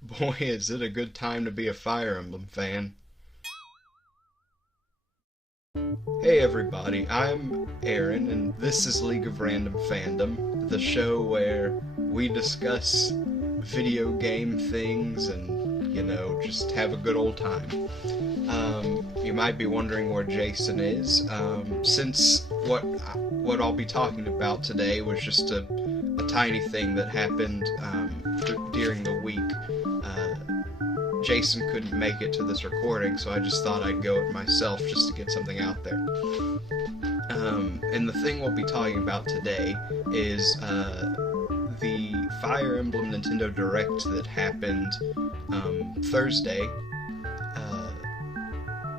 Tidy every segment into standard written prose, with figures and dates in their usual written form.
Boy, is it a good time to be a Fire Emblem fan. Hey everybody, I'm Aaron, and this is League of Random Fandom, the show where we discuss video game things and, just have a good old time. You might be wondering where Jason is, since what I'll be talking about today was just a tiny thing that happened during the week. Jason couldn't make it to this recording, so I just thought I'd go it myself just to get something out there. And the thing we'll be talking about today is the Fire Emblem Nintendo Direct that happened Thursday.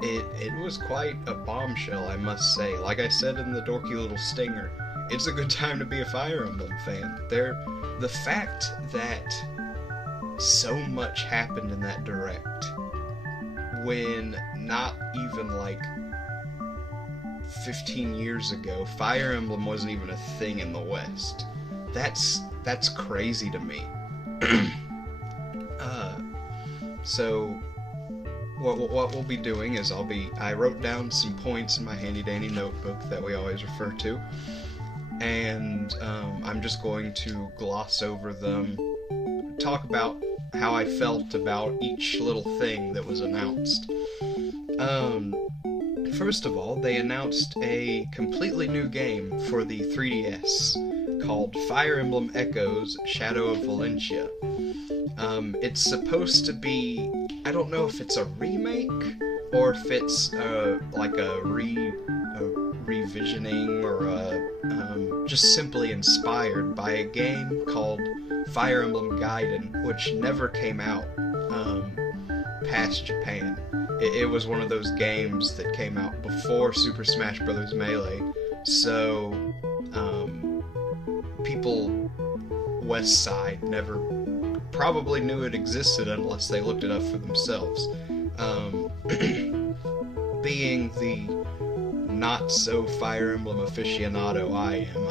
It was quite a bombshell, I must say. Like I said in the dorky little stinger, it's a good time to be a Fire Emblem fan. The fact that so much happened in that Direct when not even like 15 years ago Fire Emblem wasn't even a thing in the West. That's crazy to me. So what we'll be doing is I wrote down some points in my handy dandy notebook that we always refer to, and I'm just going to gloss over them, talk about how I felt about each little thing that was announced. First of all, they announced a completely new game for the 3DS called Fire Emblem Echoes Shadow of Valentia. It's supposed to be, I don't know if it's a remake or if it's like a revisioning or just simply inspired by a game called Fire Emblem Gaiden, which never came out past Japan. It was one of those games that came out before Super Smash Bros. Melee, so people West Side never probably knew it existed unless they looked it up for themselves. Being the not so Fire Emblem aficionado I am,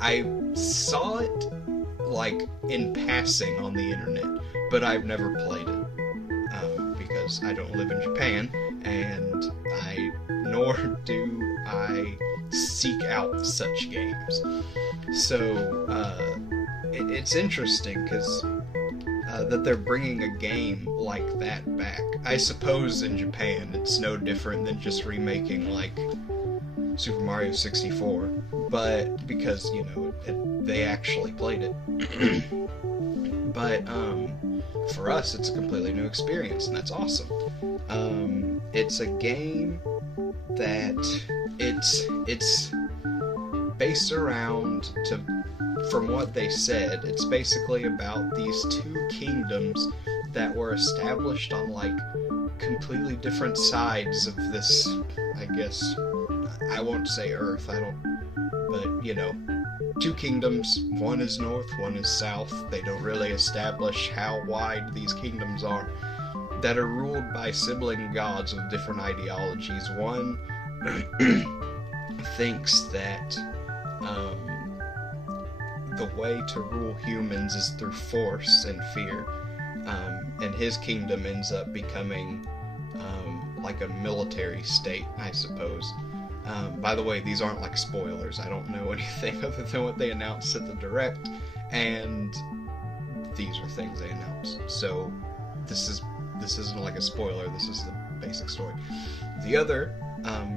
I saw it like in passing on the internet, but I've never played it because I don't live in Japan, and nor do I seek out such games. So it's interesting because that they're bringing a game like that back. I suppose in Japan it's no different than just remaking like Super Mario 64, but because they actually played it. But for us it's a completely new experience, and that's awesome. It's a game that it's based around, from what they said, it's basically about these two kingdoms that were established on like completely different sides of this, I guess, I won't say Earth, but two kingdoms, one is north, one is south. They don't really establish how wide these kingdoms are, that are ruled by sibling gods with different ideologies. One thinks that the way to rule humans is through force and fear, and his kingdom ends up becoming like a military state, I suppose. By the way, these aren't like spoilers. I don't know anything other than what they announced at the Direct, and these are things they announced. So this isn't like a spoiler. This is the basic story. The other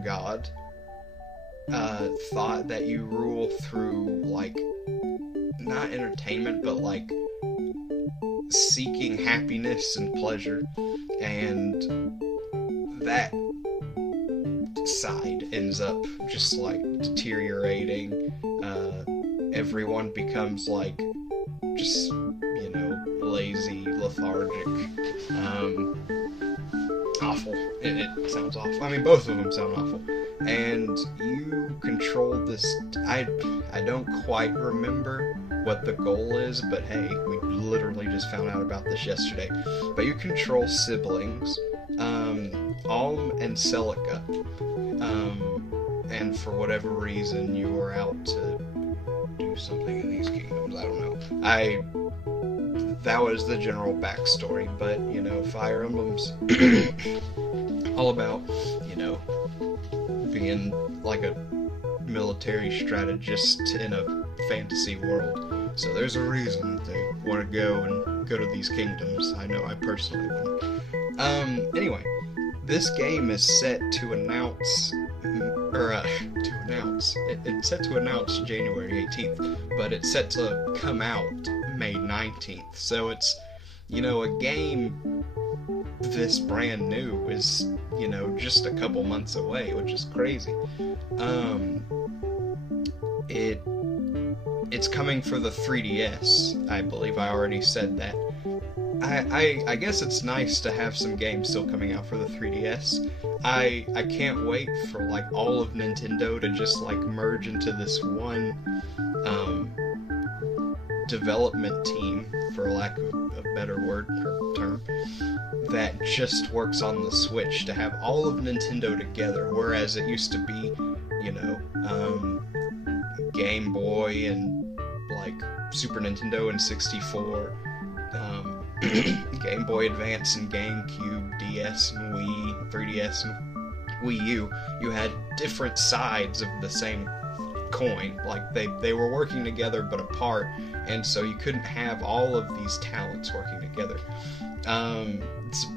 god thought that you rule through like not entertainment, but like seeking happiness and pleasure, and that side ends up just like deteriorating. Everyone becomes like just lazy, lethargic, awful. It sounds awful. I mean, both of them sound awful. And you control this. I don't quite remember what the goal is, but hey, we literally just found out about this yesterday. But you control siblings, Alm and Celica, and for whatever reason you are out to do something in these kingdoms. I don't know. that was the general backstory. But, you know, Fire Emblem's all about, you know, being like a military strategist in a fantasy world. So there's a reason that they want to go to these kingdoms. I know I personally wouldn't. Anyway, this game is set to announce, it's set to announce January 18th, but it's set to come out May 19th. So it's, you know, a game this brand new is, you know, just a couple months away, which is crazy. It's coming for the 3DS, I believe I already said that. I guess it's nice to have some games still coming out for the 3DS. I can't wait for like all of Nintendo to just like merge into this one development team, for lack of a better word or term, that just works on the Switch, to have all of Nintendo together, whereas it used to be, you know, Game Boy and like Super Nintendo and 64, Game Boy Advance and GameCube, DS and Wii, 3DS and Wii U. You had different sides of the same coin, like they were working together but apart, and so you couldn't have all of these talents working together. It's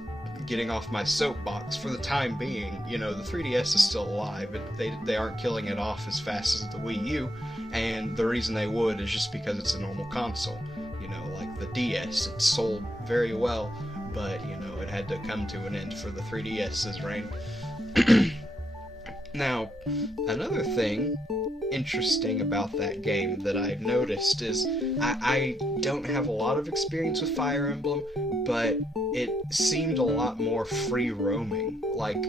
getting off my soapbox for the time being. You know, the 3DS is still alive, but they aren't killing it off as fast as the Wii U, and the reason they would is just because it's a normal console. You know, like the DS, it sold very well, but, you know, it had to come to an end for the 3DS's reign. Now, another thing interesting about that game that I've noticed is I don't have a lot of experience with Fire Emblem, but it seemed a lot more free roaming, like,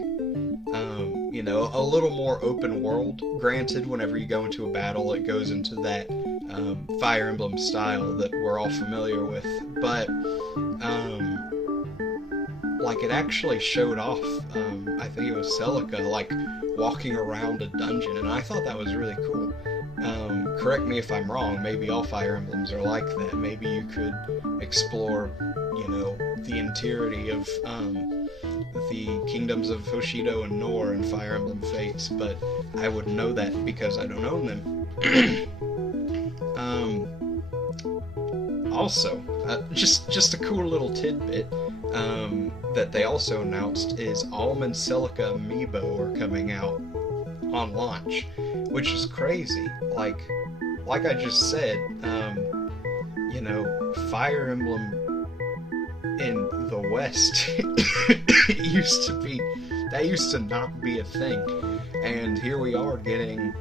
you know, a little more open world. Granted, whenever you go into a battle, it goes into that Fire Emblem style that we're all familiar with, but like, it actually showed off, I think it was Celica, like, walking around a dungeon, and I thought that was really cool. Correct me if I'm wrong, maybe all Fire Emblems are like that. Maybe you could explore, you know, the entirety of the kingdoms of Hoshido and Nor in Fire Emblem Fates, but I wouldn't know that because I don't own them. Also, just a cool little tidbit that they also announced is Alm and Celica Amiibo are coming out on launch, which is crazy. Like I just said, you know, Fire Emblem in the West used to not be a thing, and here we are getting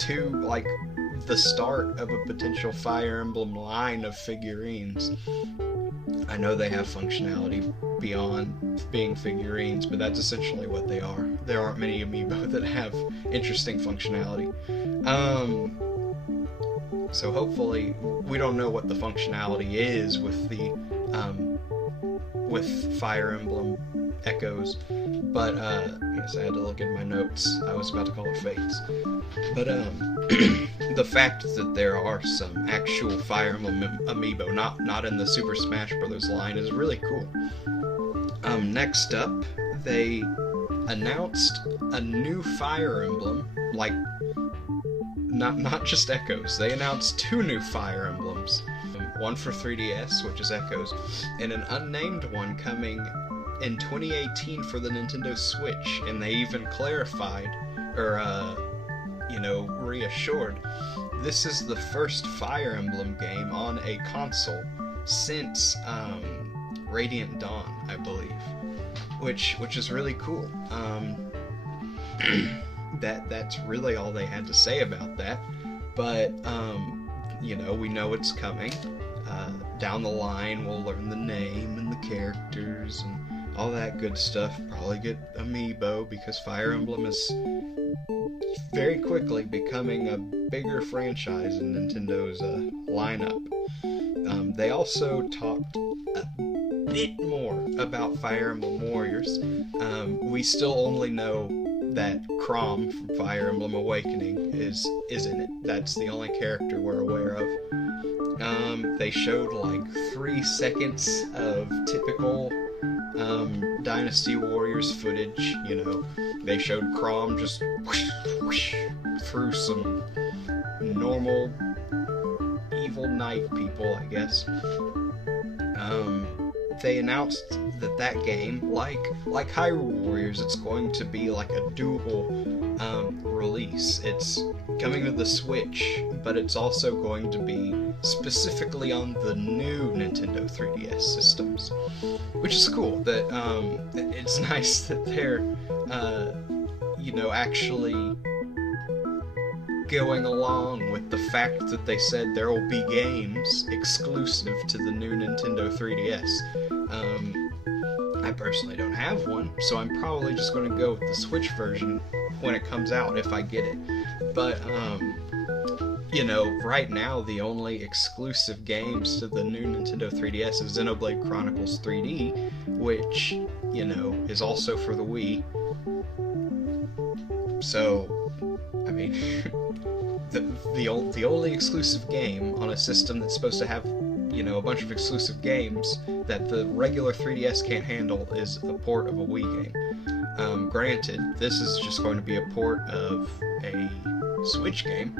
to, like, the start of a potential Fire Emblem line of figurines. I know they have functionality beyond being figurines, but that's essentially what they are. There aren't many amiibo that have interesting functionality. So hopefully, we don't know what the functionality is with the with Fire Emblem Echoes, but yes, I had to look at my notes. I was about to call it Fates, but the fact that there are some actual Fire Emblem amiibo, not in the Super Smash Bros. Line, is really cool. Next up, they announced a new Fire Emblem, like, not just Echoes. They announced 2 new Fire Emblems. One for 3DS, which is Echoes, and an unnamed one coming in 2018 for the Nintendo Switch, and they even clarified, or, you know, reassured, this is the first Fire Emblem game on a console since, Radiant Dawn, I believe, which is really cool. That's really all they had to say about that, but, you know, we know it's coming. Down the line, we'll learn the name and the characters and all that good stuff. Probably get amiibo, because Fire Emblem is very quickly becoming a bigger franchise in Nintendo's lineup. They also talked a bit more about Fire Emblem Warriors. We still only know that Chrom from Fire Emblem Awakening is in it. That's the only character we're aware of. They showed like 3 seconds of typical Dynasty Warriors footage. You know, they showed Chrom just whoosh, whoosh, through some normal evil knight people, I guess. They announced that game, like Hyrule Warriors, it's going to be like a dual release. It's coming to the Switch, but it's also going to be specifically on the new Nintendo 3DS systems, which is cool. That it's nice that they're actually going along with the fact that they said there will be games exclusive to the new Nintendo 3DS. I personally don't have one, so I'm probably just going to go with the Switch version when it comes out, if I get it. But, right now the only exclusive games to the new Nintendo 3DS is Xenoblade Chronicles 3D, which, is also for the Wii. So, I mean, the only exclusive game on a system that's supposed to have, a bunch of exclusive games that the regular 3DS can't handle is a port of a Wii game. Granted, this is just going to be a port of a Switch game,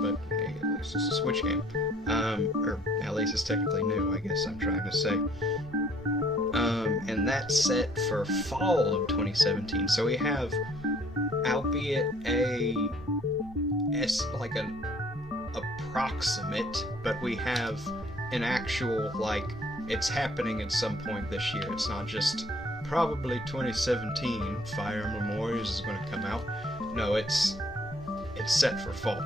but hey, at least it's a Switch game. Or at least it's technically new, I guess I'm trying to say. And that's set for fall of 2017, so we have, albeit an approximate, but we have an actual, it's happening at some point this year. It's not just probably 2017 Fire Emblem Warriors is going to come out. No, it's set for fall.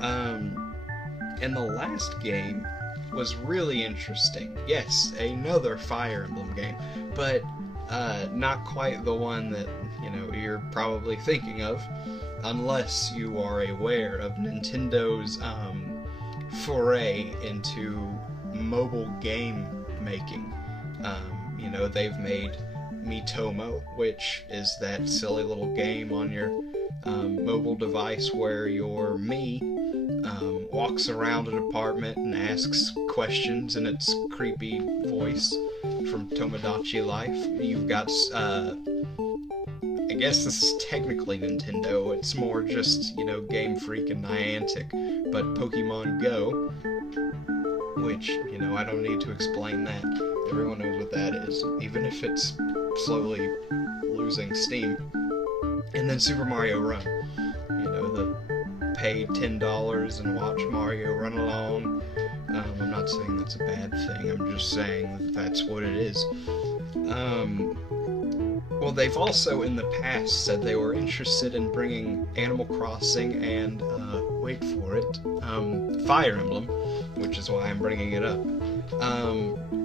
And the last game was really interesting. Yes, another Fire Emblem game, but not quite the one that you're probably thinking of, unless you are aware of Nintendo's foray into mobile game making. They've made Miitomo, which is that silly little game on your mobile device where your Mii walks around an apartment and asks questions in its creepy voice from Tomodachi Life. You've got, I guess this is technically Nintendo, it's more just, Game Freak and Niantic, but Pokemon Go, which, I don't need to explain that. Everyone knows what that is, even if it's slowly losing steam. And then Super Mario Run, the pay $10 and watch Mario run along. I'm not saying that's a bad thing, I'm just saying that that's what it is. Well, they've also in the past said they were interested in bringing Animal Crossing and, wait for it, Fire Emblem, which is why I'm bringing it up,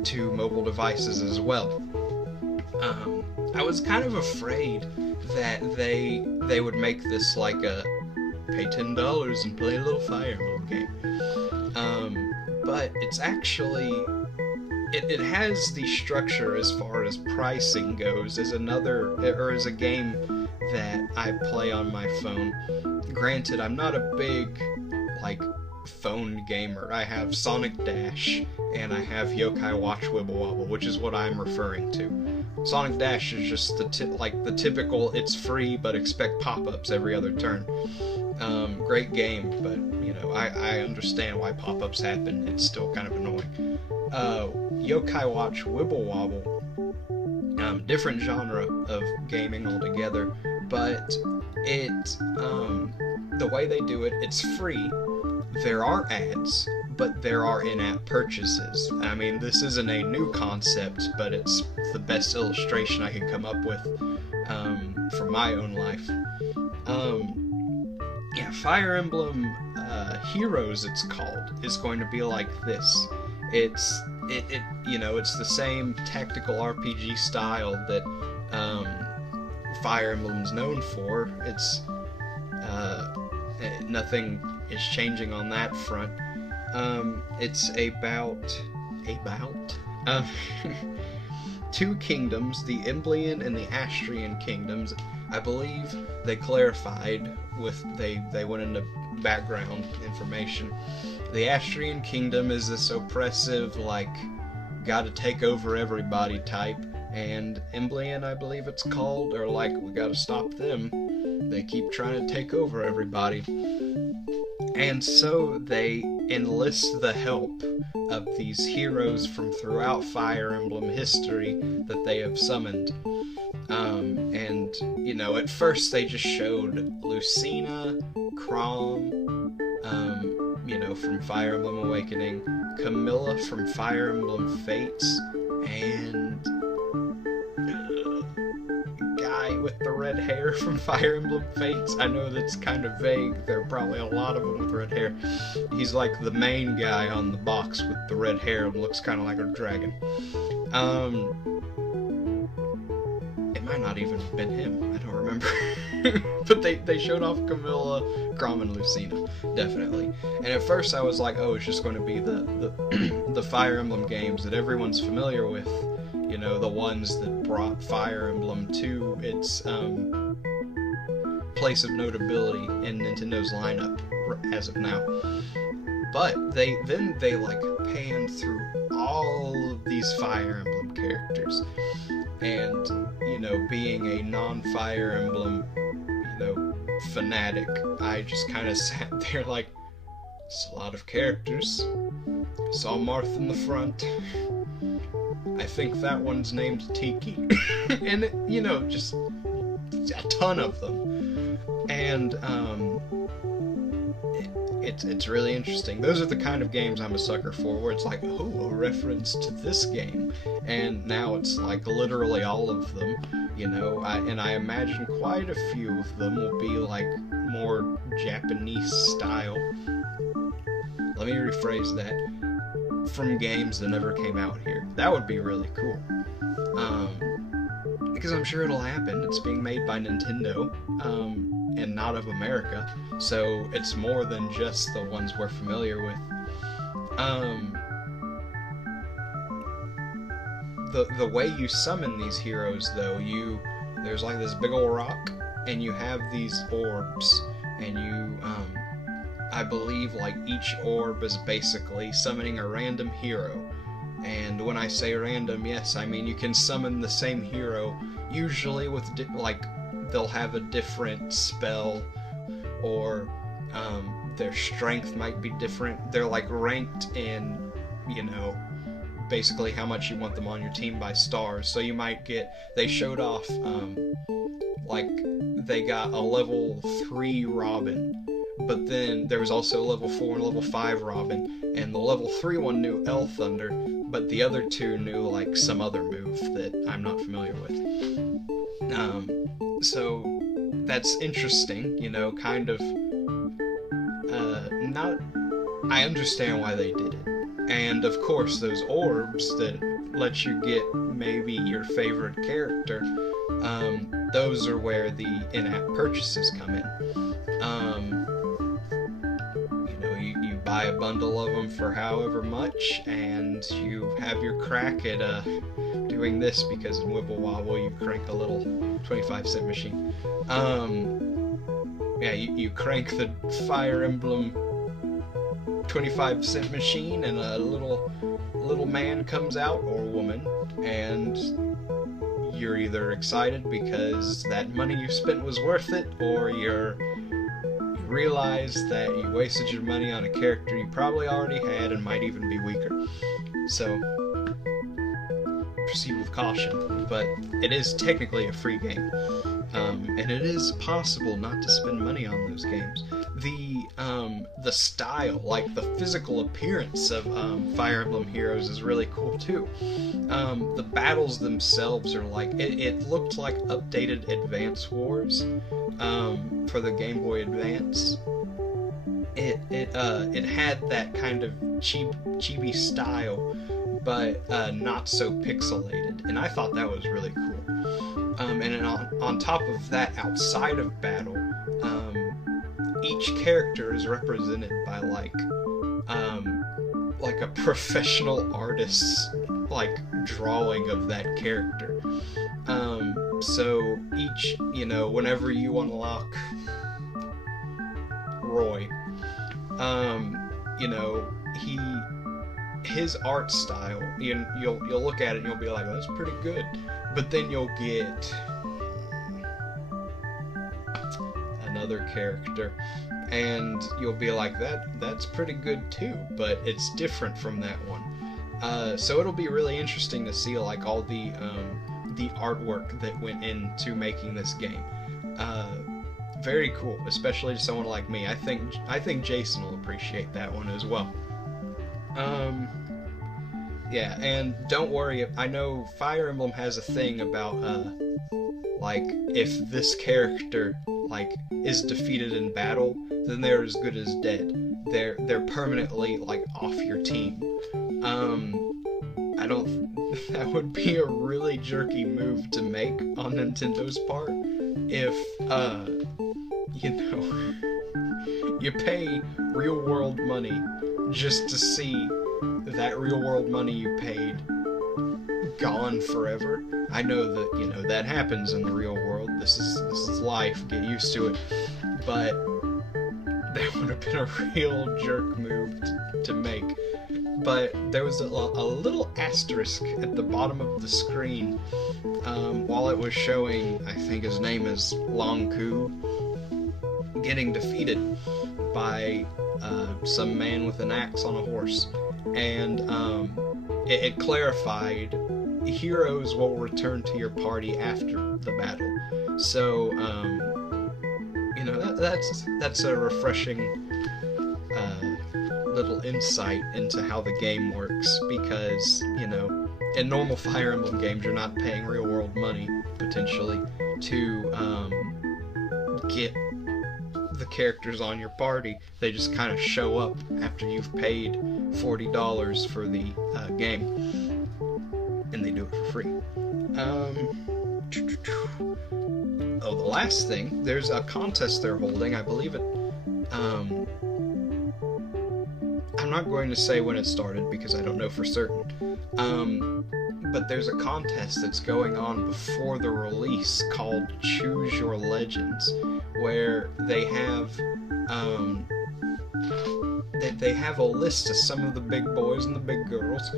to mobile devices as well. I was kind of afraid that they would make this like a pay $10 and play a little Fire Emblem game. But it's actually... It has the structure as far as pricing goes as as a game that I play on my phone. Granted, I'm not a big, phone gamer. I have Sonic Dash, and I have Yokai Watch Wibble Wobble, which is what I'm referring to. Sonic Dash is just the typical, it's free, but expect pop-ups every other turn. Great game, but, I understand why pop-ups happen. It's still kind of annoying. Yokai Watch Wibble Wobble, different genre of gaming altogether, but the way they do it, it's free. There are ads, but there are in-app purchases. I mean, this isn't a new concept, but it's the best illustration I can come up with from my own life. Fire Emblem Heroes, it's called, is going to be like this. It's the same tactical RPG style that Fire Emblem's known for. It's nothing is changing on that front. It's about two kingdoms, the Emblean and the Astrian kingdoms, I believe they clarified they went into background information. The Astrian Kingdom is this oppressive, like, gotta take over everybody type, and Emblian, I believe it's called, or like, we gotta stop them. They keep trying to take over everybody. And so they enlist the help of these heroes from throughout Fire Emblem history that they have summoned. And, you know, at first they just showed Lucina, Chrom, you know, from Fire Emblem Awakening, Camilla from Fire Emblem Fates, and guy with the red hair from Fire Emblem Fates. I know that's kind of vague. There are probably a lot of them with red hair. He's like the main guy on the box with the red hair and looks kind of like a dragon. It might not even have been him. I don't remember. But they showed off Camilla, Chrom, and Lucina, definitely. And at first I was like, oh, it's just going to be the Fire Emblem games that everyone's familiar with. You know, the ones that brought Fire Emblem to its place of notability in Nintendo's lineup as of now. But they like panned through all of these Fire Emblem characters. And, you know, being a non-Fire Emblem, you know, fanatic, I just kind of sat there like, it's a lot of characters. Saw Marth in the front. I think that one's named Tiki. And, you know, just a ton of them. And, it's really interesting. Those are the kind of games I'm a sucker for, where it's like, oh, a reference to this game. And now it's like literally all of them, you know, and I imagine quite a few of them will be like more Japanese style. Let me rephrase that. From games that never came out here. That would be really cool. Because I'm sure it'll happen. It's being made by Nintendo, and not of America, so it's more than just the ones we're familiar with. The way you summon these heroes, though, there's like this big old rock, and you have these orbs, and you, I believe, like, each orb is basically summoning a random hero. And when I say random, yes, I mean you can summon the same hero, usually with, like, they'll have a different spell, or their strength might be different. They're, like, ranked in, you know, basically how much you want them on your team by stars. So you might get, they showed off, like, they got a level 3 Robin, but then there was also level 4 and level 5 Robin, and the level 3 one knew L Thunder, but the other two knew, like, some other move that I'm not familiar with. So that's interesting, you know, kind of, I understand why they did it. And of course, those orbs that let you get maybe your favorite character, those are where the in-app purchases come in. You buy a bundle of them for however much, and you have your crack at doing this, because in Wibble Wobble you crank a little 25-cent machine. Yeah, you crank the Fire Emblem 25-cent machine, and a little man comes out, or woman, and you're either excited because that money you spent was worth it, or you realize that you wasted your money on a character you probably already had and might even be weaker. So proceed with caution, but it is technically a free game, and it is possible not to spend money on those games. The style, like the physical appearance of Fire Emblem Heroes is really cool too. The battles themselves are like, it looked like updated Advance Wars for the Game Boy Advance. It had that kind of chibi style, but not so pixelated, and I thought that was really cool. And on top of that, outside of battle, each character is represented by like a professional artist's like drawing of that character. So each, whenever you unlock Roy, his art style, you'll look at it and you'll be like, that's pretty good. But then you'll get another character, and you'll be like, that's pretty good too, but it's different from that one. So it'll be really interesting to see like all the artwork that went into making this game. Very cool, especially to someone like me. I think Jason will appreciate that one as well. Yeah, and don't worry, I know Fire Emblem has a thing about, like, if this character, like, is defeated in battle, then they're as good as dead. They're permanently, like, off your team. That would be a really jerky move to make on Nintendo's part, if, you pay real-world money just to see that real-world money you paid gone forever. I know that, that happens in the real world. This is life. Get used to it. But that would have been a real jerk move to make. But there was a little asterisk at the bottom of the screen while it was showing, I think his name is Longku, getting defeated by some man with an axe on a horse. And it clarified, heroes will return to your party after the battle. So, that's a refreshing little insight into how the game works, because, in normal Fire Emblem games, you're not paying real-world money, potentially, to get the characters on your party. They just kind of show up after you've paid $40 for the game, and they do it for free. The last thing, there's a contest they're holding. I believe it. I'm not going to say when it started because I don't know for certain. But there's a contest that's going on before the release called Choose Your Legends, where they have they have a list of some of the big boys and the big girls,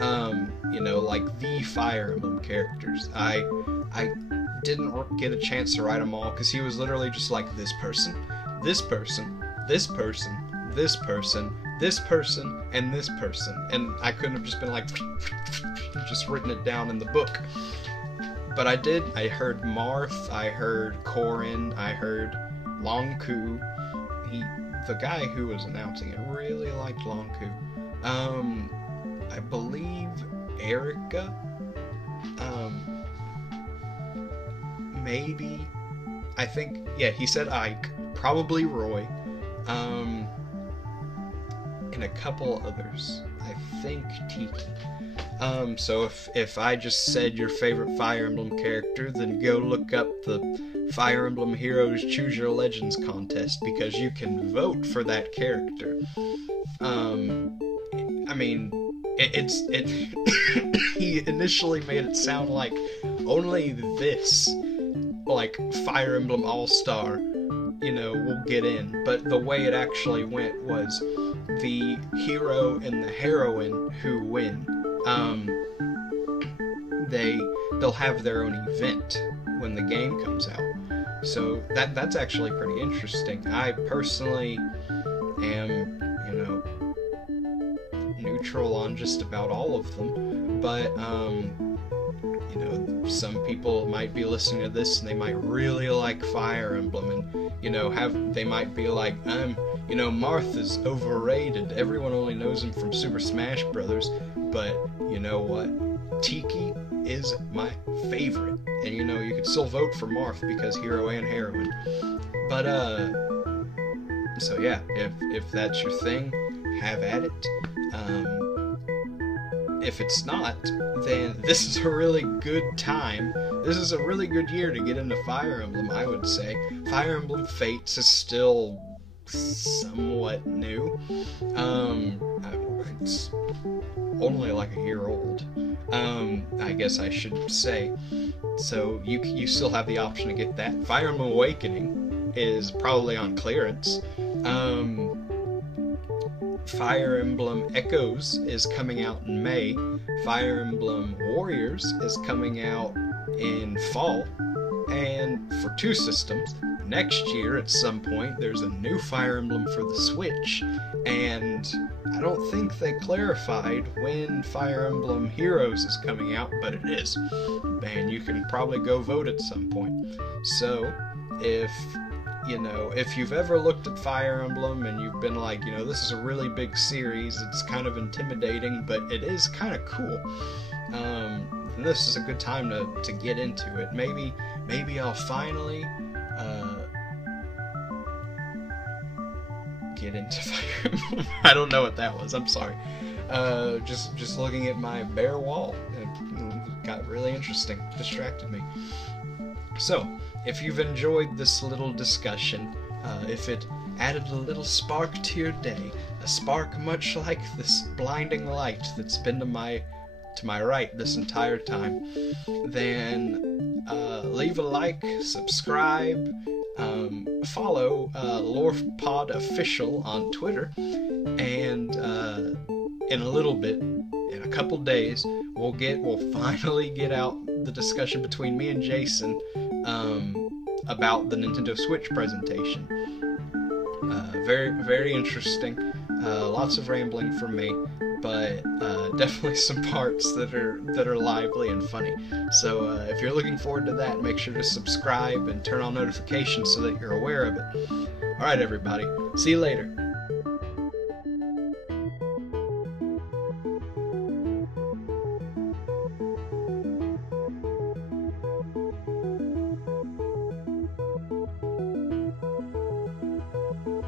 like the Fire Emblem characters. I didn't get a chance to write them all because he was literally just like, this person, this person, this person, this person, this person, and this person, and I couldn't have just been like just written it down in the book. But I did. I heard Marth, I heard Corin, I heard Longku. The guy who was announcing it really liked Longku. I believe Erica. Maybe. I think, yeah, he said Ike. Probably Roy. And a couple others. I think Tiki. So if I just said your favorite Fire Emblem character, then go look up the Fire Emblem Heroes Choose Your Legends contest, because you can vote for that character. I mean, he initially made it sound like only this, like, Fire Emblem All-Star, will get in. But the way it actually went was the hero and the heroine who win, they'll have their own event when the game comes out. So that's actually pretty interesting. I personally am, neutral on just about all of them, but some people might be listening to this and they might really like Fire Emblem, and they might be like, Martha's overrated. Everyone only knows him from Super Smash Brothers. But you know what? Tiki is my favorite. And you could still vote for Marth because hero and heroine. But so yeah, if that's your thing, have at it. If it's not, then this is a really good time. This is a really good year to get into Fire Emblem, I would say. Fire Emblem Fates is still somewhat new. It's only like a year old. I I guess I should say. So you still have the option to get that. Fire Emblem Awakening is probably on clearance. Fire Emblem Echoes is coming out in May. Fire Emblem Warriors is coming out in fall. And for 2 systems, next year at some point, there's a new Fire Emblem for the Switch. And I don't think they clarified when Fire Emblem Heroes is coming out, but it is. And you can probably go vote at some point. So, if you've ever looked at Fire Emblem and you've been like, this is a really big series, it's kind of intimidating, but it is kind of cool. And this is a good time to get into it. Maybe I'll finally get into Fire Emblem. I don't know what that was. I'm sorry. Just looking at my bare wall, it got really interesting. Distracted me. So, if you've enjoyed this little discussion, if it added a little spark to your day, a spark much like this blinding light that's been to my right this entire time, then leave a like, subscribe, follow LORF Pod Official on Twitter, and in a little bit, in a couple days, we'll finally get out the discussion between me and Jason about the Nintendo Switch presentation. Very, very interesting. Lots of rambling from me, but definitely some parts that are lively and funny. So if you're looking forward to that, make sure to subscribe and turn on notifications so that you're aware of it. Alright everybody, see you later.